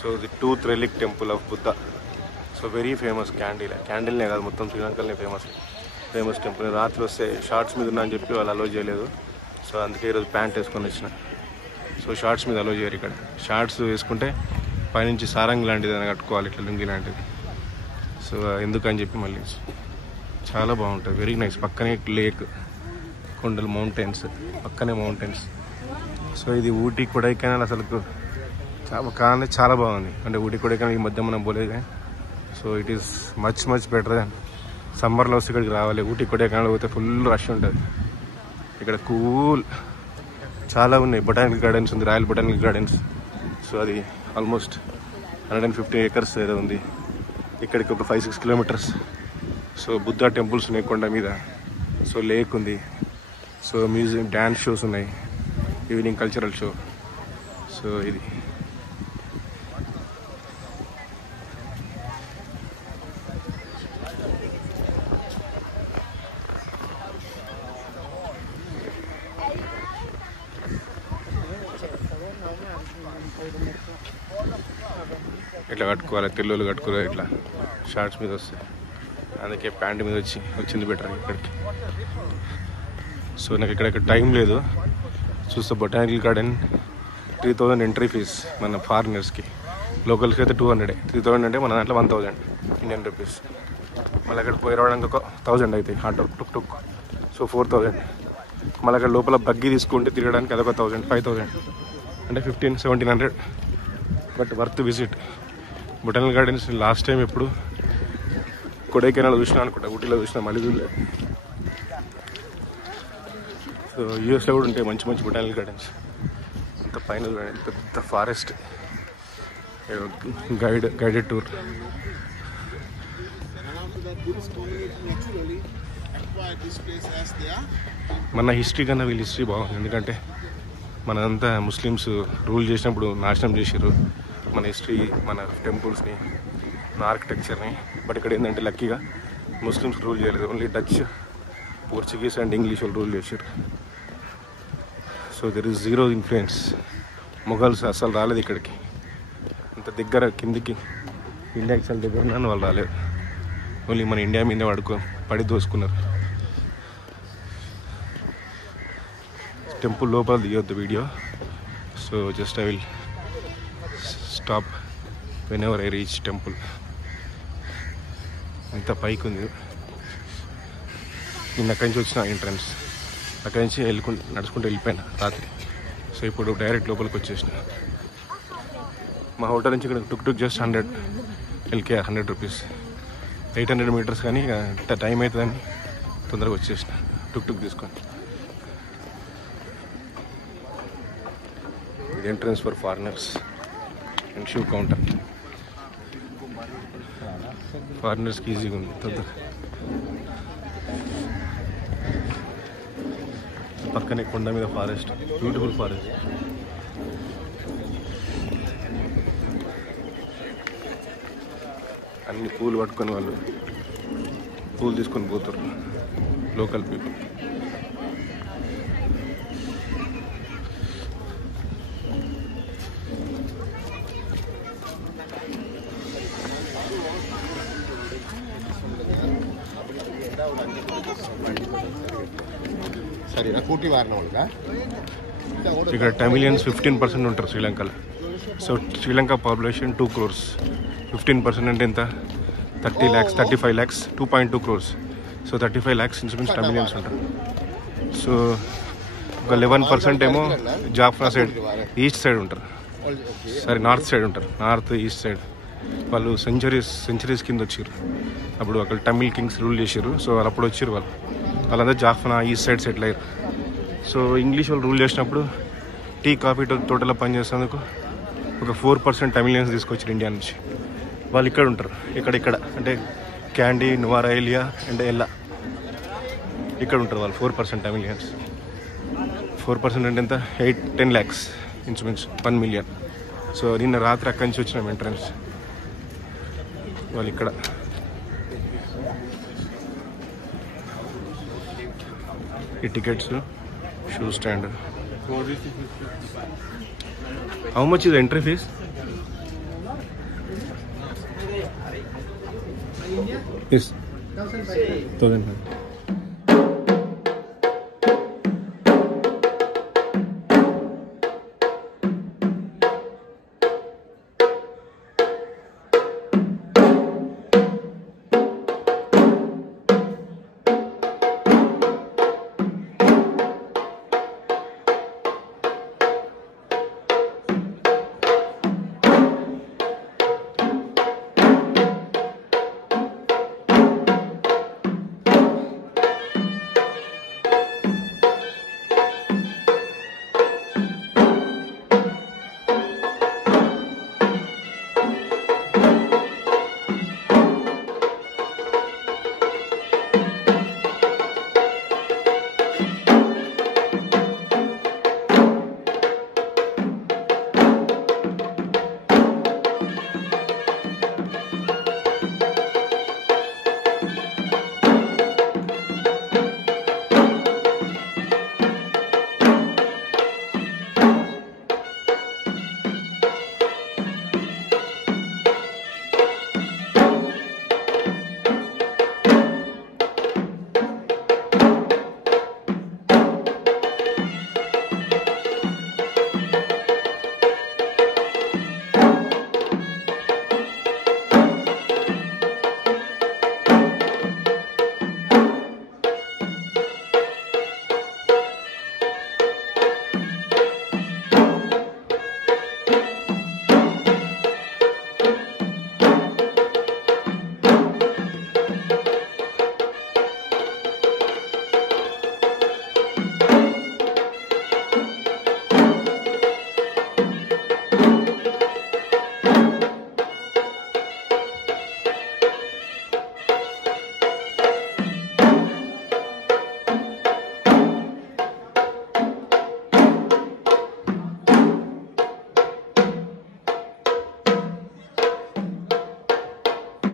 So the tooth relic temple of Buddha. So very famous క్యాండిల్నే కాదు మొత్తం శ్రీలంకలోనే ఫేమస్ టెంపుల్. రాత్రి వస్తే షార్ట్స్ మీద ఉన్నా అని చెప్పి వాళ్ళు అలో చేయలేదు. సో అందుకే ఈరోజు ప్యాంట్ వేసుకొని వచ్చిన. సో షార్ట్స్ మీద అలో చేయరు ఇక్కడ. షార్ట్స్ వేసుకుంటే పైనుంచి సారంగ్ లాంటిది అని కట్టుకోవాలి, ఇట్లా లుంగి లాంటిది. సో ఎందుకని చెప్పి మళ్ళీ చాలా బాగుంటుంది, వెరీ నైస్. పక్కనే లేక్, కొండలు, మౌంటైన్స్, పక్కనే మౌంటైన్స్. సో ఇది ఊటీ కొడైకెనాల్ అసలు కానీ చాలా బాగుంది. అంటే ఊటీ కొడైకెనాల్ ఈ మధ్య మనం పోలేదు కానీ. So it is much better than సమ్మర్లో వస్తే ఇక్కడికి రావాలి. ఊటీ కొడైకెనాల్ పోతే ఫుల్ రష్ ఉంటుంది. ఇక్కడ కూల్ చాలా ఉన్నాయి. బొటానికల్ గార్డెన్స్ ఉంది, రాయల్ బొటానికల్ గార్డెన్స్. సో అది ఆల్మోస్ట్ 150 acres ఏదో ఉంది. ఇక్కడికి ఒక 5-6 kilometers. సో బుద్ధ టెంపుల్స్ ఉన్నాయి కొండ మీద. సో లేక్ ఉంది. సో మ్యూజియం, డ్యాన్స్ షోస్ ఉన్నాయి, ఈవినింగ్ కల్చరల్ షో. సో ఇది ఇట్లా కట్టుకోవాలి, తెల్లోళ్ళు కట్టుకోవాలి ఇట్లా షార్ట్స్ మీద వస్తాయి. అందుకే ప్యాంట్ మీద వచ్చింది బెటర్ ఇక్కడికి. సో నాకు ఇక్కడ టైం లేదు. చూస్తే బొటానికల్ గార్డెన్ 3000 ఎంట్రీ ఫీజ్ మన ఫారినర్స్కి. లోకల్స్కి అయితే 200. 3000 అంటే మన దాంట్లో 1000 ఇండియన్ రూపీస్. మళ్ళీ అక్కడ పోయి రావడానికి ఒక 1000 అవుతాయి ఆటో టుక్. సో 4000. మళ్ళీ అక్కడ లోపల బగ్గి తీసుకుంటే తిరగడానికి అదొక 1000, 5000 అంటే 1500-1700. But worth visit. Botanical gardens last time ఎప్పుడు కొడైకెనాల్ చూసినా అనుకుంటా, ఊటీలో చూసినా, మళ్ళీ చూడలేదు. సో యూఎస్లో కూడా ఉంటాయి మంచి బొటానికల్ గార్డెన్స్. అంత పైన పెద్ద ఫారెస్ట్, గైడెడ్ టూర్. మన హిస్టరీ కన్నా వీళ్ళ హిస్టరీ బాగుంది. ఎందుకంటే మనంతా ముస్లిమ్స్ రూల్ చేసినప్పుడు నాశనం చేసారు మన హిస్టరీ, మన టెంపుల్స్ని, మన ఆర్కిటెక్చర్ని. బట్ ఇక్కడ ఏంటంటే లక్కీగా ముస్లిమ్స్ రూల్ చేయలేదు, only Dutch, Portuguese and English వాళ్ళు రూల్ చేశారు. So there is zero influence. Mughals అసలు రాలేదు ఇక్కడికి. అంత దగ్గర కిందికి ఇండియాకి అసలు దగ్గర ఉన్నాను వాళ్ళు రాలేదు. ఓన్లీ మన ఇండియా మీద పడి దోసుకున్నారు. టెంపుల్ లోపల దిగొద్దు video. So just I will stop whenever I reach temple. ఇంత పైకి ఉంది. నేను అక్కడి నుంచి వచ్చిన ఎంట్రన్స్, అక్కడి నుంచి నడుచుకుంటూ వెళ్ళిపోయినా రాత్రి. సో ఇప్పుడు డైరెక్ట్ లోపలికి వచ్చేసిన. మా హోటల్ నుంచి ఇక్కడ టుక్ జస్ట్ 100 LKR, 100 రూపీస్, 800 meters. కానీ ఇక టైం అవుతుందని తొందరగా వచ్చేసిన టుక్ తీసుకొని. ఇది entrance for foreigners and shoe counter. ఫారినర్స్కి ఈజీగా ఉంది తొందర. పక్కనే కొండ మీద ఫారెస్ట్, బ్యూటిఫుల్ ఫారెస్ట్. అన్ని పూలు పట్టుకొని వాళ్ళు పూలు తీసుకొని పోతారు లోకల్ పీపుల్. ఇక్కడ తమిళియన్స్ 15% ఉంటారు శ్రీలంకలో. So Sri Lanka population 2 crores. 15% అంటే ఎంత? 30 lakhs, 35 lakhs, 2.2 crores. So 35 lakhs ఇంచుమించు తమిళియన్స్ ఉంటారు. సో ఒక 11% ఏమో జాఫ్నా సైడ్, ఈస్ట్ సైడ్ ఉంటారు. నార్త్ సైడ్ ఉంటారు, నార్త్ ఈస్ట్ సైడ్. వాళ్ళు సెంచరీస్ కింద వచ్చారు. అప్పుడు అక్కడ తమిళ్ కింగ్స్ రూల్ చేశారు. సో వాళ్ళు అప్పుడు వచ్చారు. వాళ్ళందరూ జాఫ్నా ఈస్ట్ సైడ్ సెటిల్ అయ్యారు. సో ఇంగ్లీష్ వాళ్ళు రూల్ చేసినప్పుడు టీ, కాఫీ తోటలో పనిచేసేందుకు ఒక 4% తమిళియన్స్ తీసుకొచ్చారు ఇండియా నుంచి. వాళ్ళు ఇక్కడ ఉంటారు, ఇక్కడ అంటే క్యాండీ, నువారా ఏలియా అండ్ ఎల్లా ఇక్కడ ఉంటారు వాళ్ళు. 4% తమిళియన్స్. 4% అంటే ఎంత? 8-10 lakhs ఇంచుమించు, 1 million. సో నిన్న రాత్రి అక్కడి నుంచి వచ్చినాం ఎంట్రన్స్. వాళ్ళు ఇక్కడ ఈ tickets, shoe stand. How much is entry fees? Yes 1005